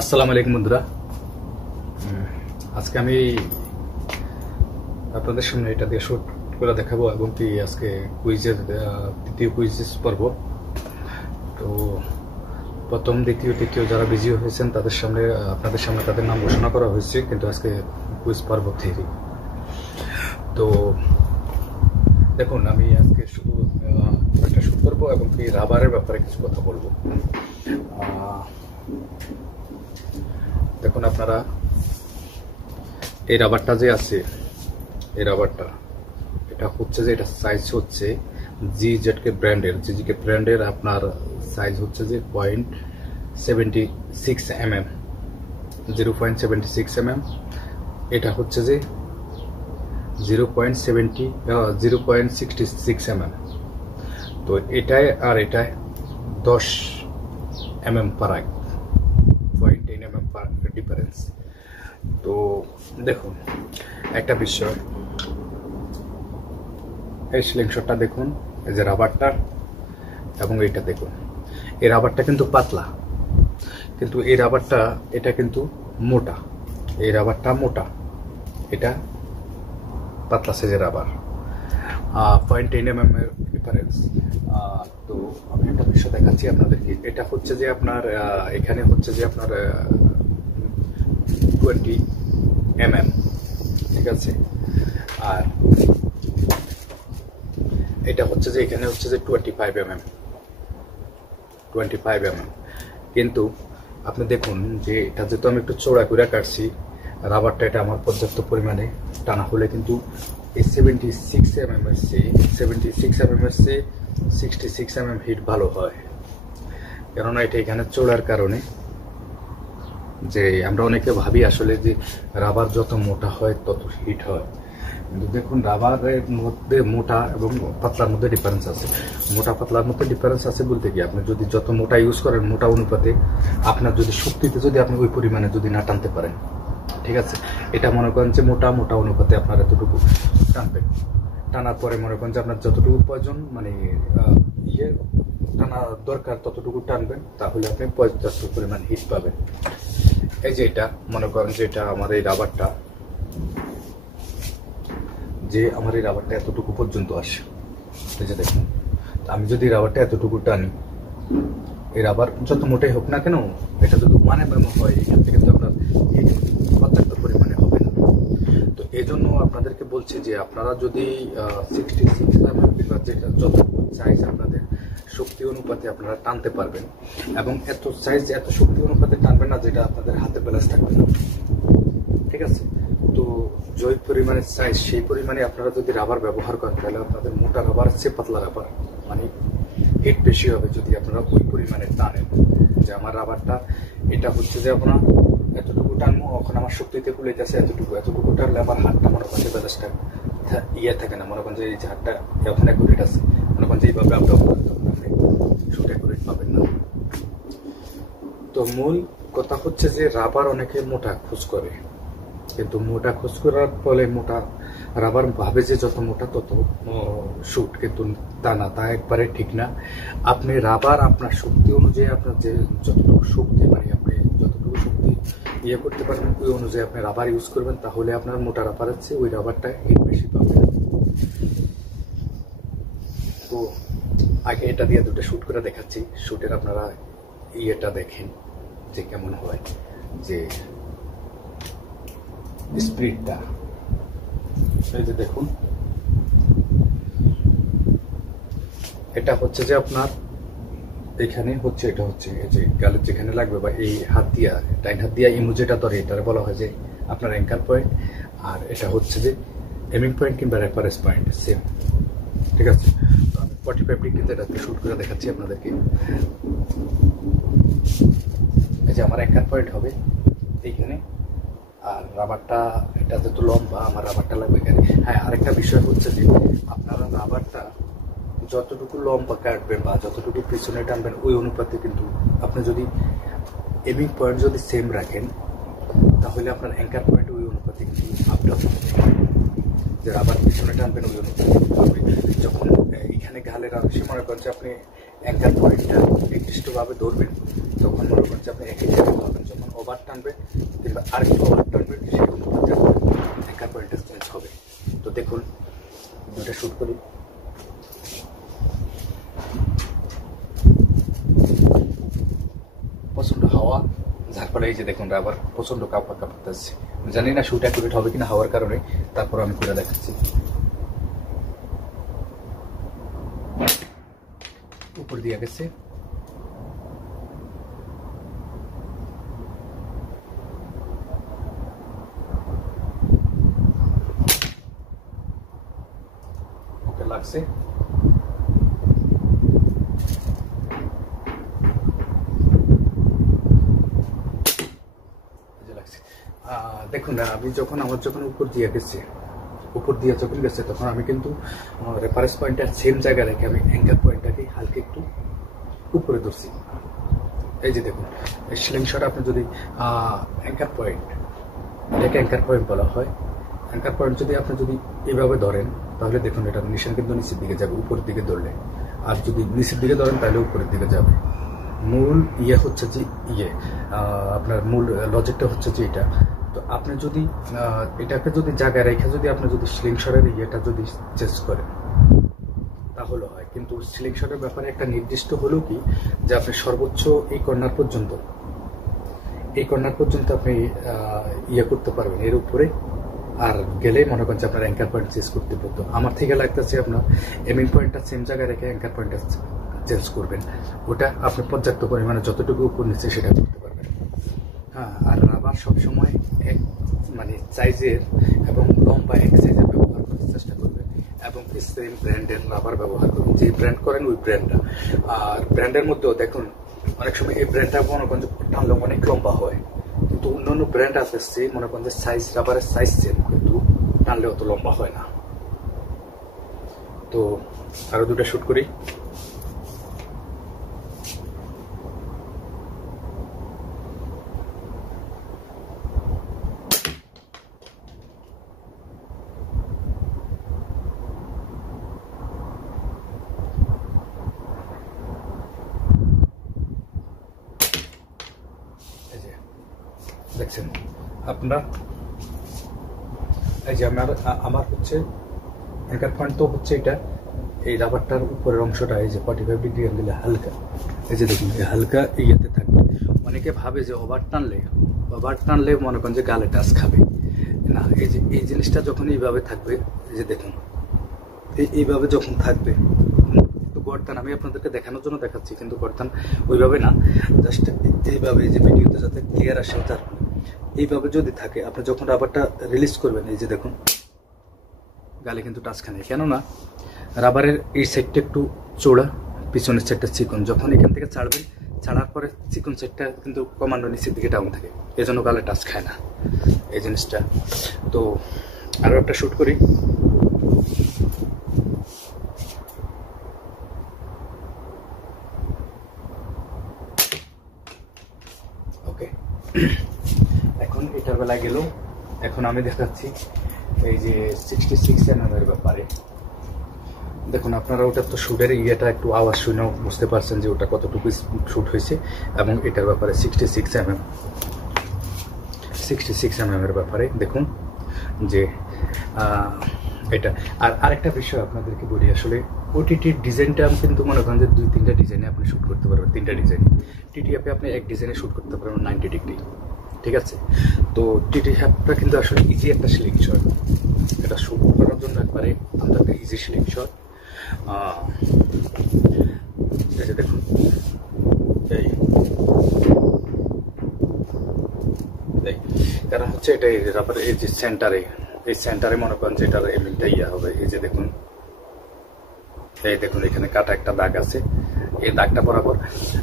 আসসালামু আলাইকুম বন্ধুরা, আজকে আমি আপনাদের সামনে এটা দিয়ে শুট করে দেখাবো এবং কি আজকে কুইজের তৃতীয় কুইজ পর্ব। তো প্রথম দ্বিতীয় তৃতীয় যারা বিজি হয়েছেন তাদের সামনে আপনাদের সামনে তাদের নাম ঘোষণা করা হয়েছে, কিন্তু আজকে কুইজ পর্ব থ্রি। তো দেখুন, আমি আজকে শুধু একটা শুট করবো এবং কি রাবারের ব্যাপারে কিছু কথা বলবো। দেখুন আপনারা, এই রাবারটা যে আছে, এই রাবারটা এটা হচ্ছে যে এটা সাইজ হচ্ছে GZK ব্র্যান্ডের আপনার সাইজ হচ্ছে যে 0.76 mm, 0.76 mm। এটা হচ্ছে যে 0.66 mm। তো এটায় আর এটায় 10 mm ফারাক, 0.10 mm ডিফারেন্স। তো দেখুন একটা বিষয়, এই স্লিংশটটা দেখুন, এই যে রাবারটা এবং এইটা দেখুন, এই রাবারটা কিন্তু পাতলা, কিন্তু এই রাবারটা এটা কিন্তু মোটা। এই রাবারটা মোটা, এটা পাতলা সাইজের রাবার, 0.10 mm এর ডিফারেন্স। তো আমি একটা বিষয় দেখাচ্ছি আপনাদেরকে। এটা হচ্ছে যে আপনার এখানে হচ্ছে যে আপনার 20 mm, ঠিক আছে। আর এটা হচ্ছে যে এখানে হচ্ছে যে 25 mm। কিন্তু আপনি দেখুন যে এটা যেহেতু আমি একটু চওড়া করে কাটছি, রাবারটা এটা আমার পর্যাপ্ত পরিমাণে টানা হলে কিন্তু এই 76 mm এর চেয়ে 66 mm হিট ভালো হয়। কেননা এটা এখানে চওড়ার কারণে, যে আমরা অনেকে ভাবি আসলে যে রাবার যত মোটা হয় তত হিট হয়, কিন্তু দেখুন রাবারের মধ্যে মোটা এবং পাতলার মধ্যে ডিফারেন্স আছে। মোটা পাতলার মধ্যে ডিফারেন্স আছে বলতে কি, আপনি যদি যত মোটা ইউজ করেন, মোটা অনুপাতে আপনার যদি শক্তিতে যদি আপনি ওই পরিমাণে যদি না টানতে পারেন, ঠিক আছে। এটা মনে করেন যে মোটা অনুপাতে আপনার এতটুকু টানবেন, টানার পরে মনে করেন যে আপনার যতটুকু প্রয়োজন মানে টানা দরকার ততটুকু টানবেন, তাহলে আপনি পর্যাপ্ত পরিমাণ হিট পাবেন। এই যে এটা মনে করেন যে এটা আমার এই রাবারটা, যে আমার এই রাবারটা এতটুকু পর্যন্ত আসে, এই যে দেখুন। আমি যদি রাবারটা এতটুকু টানি, এই রাবার যত মোটাই হোক না কেন, এটা যদি হয়, এখান থেকে তো আপনার হিট পর্যাপ্ত পরিমাণে হবে না। তো এই জন্য আপনাদেরকে বলছি যে আপনারা যদি 66 mm কিংবা যেটা যতটুকু সাইজ আপনাদের শক্তি অনুপাতে আপনারা টানতে পারবেন, এবং এত সাইজ এত শক্তি অনুপাতে টানবেন না যেটা আপনাদের হাতে ব্যালেন্স থাকবে না, ঠিক আছে। তো যে পরিমাণে সাইজ সেই পরিমাণে আপনারা যদি রাবার ব্যবহার করেন, তাহলে আপনাদের মোটা রাবার চেয়ে পাতলা রাবার মানে হিট বেশি হবে যদি আপনারা ওই পরিমাণে টানেন। যে আমার রাবারটা এটা হচ্ছে যে আপনার এতটুকু টানবো, এখন আমার শক্তিতে কুলাইতেছে এতটুকু টানলে আমার হাতটা মনে করেন যে ব্যালেন্সটা থাকে না। মনে করেন যে এই যে হাতটা এখন অ্যাকুরেট আছে, মনে করেন যে এইভাবে আপডাউন করতে হবে, আপনি শুট অ্যাকুরেট পাবেন না। তো মূল কথা হচ্ছে যে রাবার অনেকে মোটা খোঁজ করে, কিন্তু মোটা খোঁজ করার ফলে মোটা রাবার ভাবে যে যত মোটা তত শুট, কিন্তু তা না, তা একবারে ঠিক না। আপনি রাবার আপনার শক্তি অনুযায়ী আপনার যে যতটুকু শক্তি মানে আপনি যতটুকু শক্তি করতে পারবেন ওই অনুযায়ী আপনি রাবার ইউজ করবেন, তাহলে আপনার মোটা রাবার আছে ওই রাবারটা হিট বেশি পাবেন। তো আগে এটা দিয়ে দুটো শুট করে দেখাচ্ছি, শুটের আপনারা ইয়েটা দেখেন যে কেমন হয়, যে স্পিডটা। এই যে দেখুন, এটা হচ্ছে যে আপনার এখানে হচ্ছে, এটা হচ্ছে এই যে গালের যেখানে লাগবে বা এই হাত দিয়া ডাইন হাত দিয়া ইমু যেটা ধরে এটারে বলা হয় যে আপনার অ্যাঙ্কার পয়েন্ট, আর এটা হচ্ছে যে এমিং পয়েন্ট কিংবা রেফারেন্স পয়েন্ট, সেম, ঠিক আছে। 45 ডিগ্রিতে এটাকে শুট করে দেখাচ্ছি আপনাদেরকে। এই যে আমার অ্যাঙ্কার পয়েন্ট হবে এইখানে, আর রাবারটা এটা যেহেতু লম্বা, আমার রাবারটা লাগবে এখানে। হ্যাঁ, আরেকটা বিষয় হচ্ছে যে আপনারা রাবারটা যতটুকু লম্বা কাটবেন বা যতটুকু পিছনে টানবেন ওই অনুপাতে, কিন্তু আপনি যদি এমিং পয়েন্ট যদি সেম রাখেন, তাহলে আপনার অ্যাঙ্কার পয়েন্ট ওই অনুপাতে কিন্তু আপডাউন হবে। যে রাবার পিছনে টানবেন ওই অনুপাতে হবে। যখন এখানে গালের আংশে মনে করেন যে আপনি অ্যাঙ্কার পয়েন্টটা নির্দিষ্টভাবে ধরবেন, তখন মনে করেন যে আপনি একই জায়গায় পাবেন। যখন ওভার টানবে কিংবা আরেকটু ওভার টানবে সেরকম অ্যাঙ্কার পয়েন্টটা চেঞ্জ হবে। তো দেখুন দুটা শুট করি। প্রচন্ড হাওয়া, যার ফলে এই যে দেখুন রাবার প্রচন্ড কাঁপতেছে। জানি না শুট অ্যাকুরেট হবে কিনা হাওয়ার কারণে, তারপর আমি করে দেখাচ্ছি। উপর দিয়ে গেছে, ওকে লাগছে। দেখুন আমি যখন উপর দিয়ে গেছে, তখন আমি কিন্তু রেফারেন্স পয়েন্টটার সেম জায়গায় রেখে আমি অ্যাঙ্কার পয়েন্টটাকে হালকা একটু উপরে ধরছি। এই যে দেখুন স্লিংশট আপনি যদি অ্যাঙ্কার পয়েন্ট, এটাকে অ্যাঙ্কার পয়েন্ট বলা হয়। অ্যাঙ্কার পয়েন্ট যদি আপনি যদি এইভাবে ধরেন তাহলে দেখুন এটা নিশান কিন্তু নিচের দিকে যাবে উপরের দিকে ধরলে, আর যদি নিচের দিকে ধরেন তাহলে উপরের দিকে যাবে। মূল ইয়ে হচ্ছে যে আপনার মূল লজিকটা হচ্ছে যে এটা। তো আপনি যদি এটাকে যদি জায়গায় রেখে যদি আপনি যদি স্লিংশটের ইয়েটা যদি চেঞ্জ করেন তাহলে হয়, কিন্তু স্লিংশটের ব্যাপারে একটা নির্দিষ্ট হলেও কি যে আপনি সর্বোচ্চ এই কর্নার পর্যন্ত আপনি ইয়ে করতে পারবেন এর উপরে, আর গেলে মনে করেন যে আপনার অ্যাঙ্কার পয়েন্ট চেঞ্জ করতে পারতো। আমার থেকে লাগতেছে আপনার এমিং পয়েন্টটা সেম জায়গায় রেখে অ্যাঙ্কার পয়েন্টটা চেঞ্জ করবেন, ওটা আপনি পর্যাপ্ত পরিমাণে যতটুকু উপর নিচে সেটা করতে পারবেন। হ্যাঁ, আর রাবার সবসময় এক মানে সাইজের এবং লম্বা এক সাইজের ব্যবহার করার চেষ্টা করবেন, এবং সেম ব্র্যান্ডের রাবার ব্যবহার করবেন, যে ব্র্যান্ড করেন ওই ব্র্যান্ডটা। আর ব্র্যান্ডের মধ্যেও দেখুন অনেক সময় এই ব্র্যান্ডটা মনে করেন যে টানলে অনেক লম্বা হয়, কিন্তু অন্যান্য ব্র্যান্ড আছে মনে করেন যে সাইজ রাবারের সাইজ সেম কিন্তু টানলে অত লম্বা হয় না। তো আরো দুটা শুট করি। দেখছেন আপনারা, এই যে আমার হচ্ছে অ্যাঙ্কার পয়েন্ট তো হচ্ছে এটা, এই রাবারটার উপরের অংশটা এই যে 45 ডিগ্রি অ্যাঙ্গেলে হালকা, এই যে দেখুন এই হালকা ইয়েতে থাকবে। অনেকে ভাবে যে ওভার টানলে মনে করেন যে গালে টাচ খাবে না। এই যে এই জিনিসটা যখন এইভাবে থাকবে, এই যে দেখুন এইভাবে যখন থাকবে, তো গর্দান আমি আপনাদেরকে দেখানোর জন্য দেখাচ্ছি, কিন্তু গর্দান ওইভাবে না, জাস্ট এইভাবে যে ভিডিওতে যাতে ক্লিয়ার আসে তার এইভাবে যদি থাকে, আপনি যখন রাবারটা রিলিজ করবেন এই যে দেখুন গালে কিন্তু টাচ খানে, কেননা রাবারের এই সাইডটা একটু চোড়া, পিছনের সাইডটা চিকন। যখন এখান থেকে ছাড়ার পরে চিকন সাইডটা কিন্তু কমান্ডো নিচের দিকে ডাউন থাকে, এই জন্য গালে টাচ খায় না এই জিনিসটা। তো আরো একটা শুট করি। ওকে, এখন এটার বেলা গেল। এখন আমি দেখাচ্ছি এই যে 66 mm এর ব্যাপারে। দেখুন আপনারা ওটা তো শুটের ইয়েটা একটু আওয়াজ শুনেও বুঝতে পারছেন যে ওটা কতটুকু শুট হয়েছে, এবং এটার ব্যাপারে 66 mm এর ব্যাপারে দেখুন যে এটা। আর আরেকটা বিষয় আপনাদেরকে বলি, আসলে ওটিটির ডিজাইনটা কিন্তু মনে করেন যে 2-3টা ডিজাইনে আপনি শ্যুট করতে পারবেন, 3টা ডিজাইনে। টিটিএফে আপনি এক ডিজাইনে শ্যুট করতে পারবেন 90 ডিগ্রি, ঠিক আছে। তো টিটিএফটা কিন্তু আসলে ইজি একটা স্লিংশট, এটা শ্যুট করার জন্য একবারে আমাদের একটা ইজি স্লিংশট। এই যে দেখুন এই কারণ হচ্ছে এটা রাবার এই যে সেন্টারে মনে করেন যে এটার এমিংটা ইয়া হবে। এই যে দেখুন, এই দেখুন এখানে কাটা একটা দাগ আছে, এই দাগটা বরাবর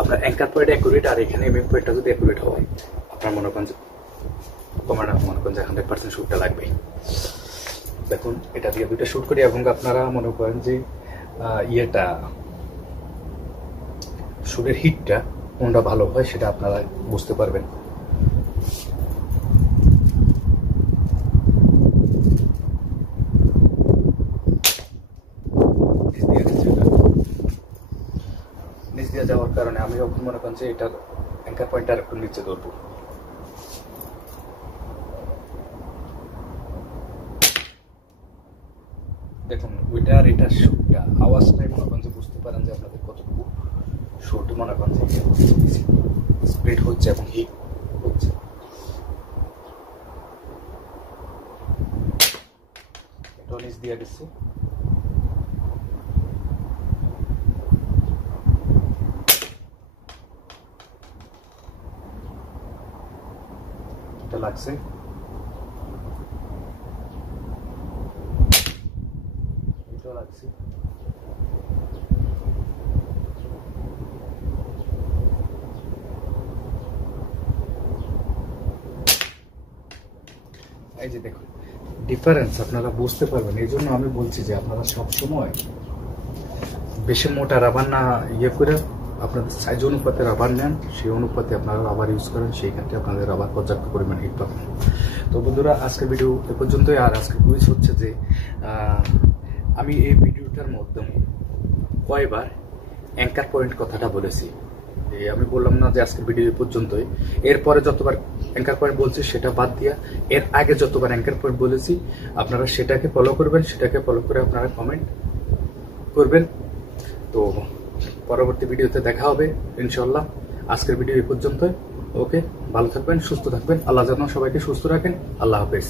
আপনার অ্যাঙ্কার পয়েন্ট অ্যাকুরেট, আর এখানে এমিং পয়েন্টটা যদি অ্যাকুরেট হয় আপনার মনে করেন যে মনে করেন যে 100% শুটটা লাগবে। দেখুন এটা দিয়ে দুইটা শুট করি, এবং আপনারা মনে করেন যে ইয়েটা শুটের হিটটা কোনটা ভালো হয় সেটা আপনারা বুঝতে পারবেন। নিচ দিয়ে যাওয়ার কারণে আমি যখন মনে করেন যে এটার অ্যাঙ্কার পয়েন্টটা একটু নিচে ধরবো, দেখুন ওইটা আর এটা শুটটা আওয়াজটাই মনে করেন যে বুঝতে পারেন যে আপনাদের কতটুকু শুট মনে করেন যে স্প্রেড হচ্ছে এবং হিট হচ্ছে। এটা নিচ দিয়ে দিচ্ছি। এটা লাগছে, এটা লাগছে। এই যে দেখুন ডিফারেন্স আপনারা বুঝতে পারবেন। এই জন্য আমি বলছি যে আপনারা সবসময় বেশি মোটা রাবার না ইয়ে করে আপনাদের সাইজ অনুপাতে রাবার নেন, সেই অনুপাতে আপনারা রাবার ইউজ করেন, সেই ক্ষেত্রে আপনাদের রাবার পর্যাপ্ত পরিমাণ হিট পাবেন। তো বন্ধুরা আজকের ভিডিও এ পর্যন্তই। আর আজকের কুইজ হচ্ছে যে আমি এই ভিডিওটার মাধ্যমে কয়বার অ্যাঙ্কার পয়েন্ট কথাটা বলেছি। আমি বললাম না যে আজকের ভিডিও এ পর্যন্তই, এরপরে যতবার অ্যাঙ্কার পয়েন্ট বলছি সেটা বাদ দিয়া এর আগে যতবার অ্যাঙ্কার পয়েন্ট বলেছি আপনারা সেটাকে ফলো করবেন, সেটাকে ফলো করে আপনারা কমেন্ট করবেন। তো পরবর্তী ভিডিওতে দেখা হবে ইনশাল্লাহ। আজকের ভিডিও এই পর্যন্তই। ওকে, ভালো থাকবেন, সুস্থ থাকবেন। আল্লাহ যেন সবাইকে সুস্থ রাখেন। আল্লাহ হাফেজ।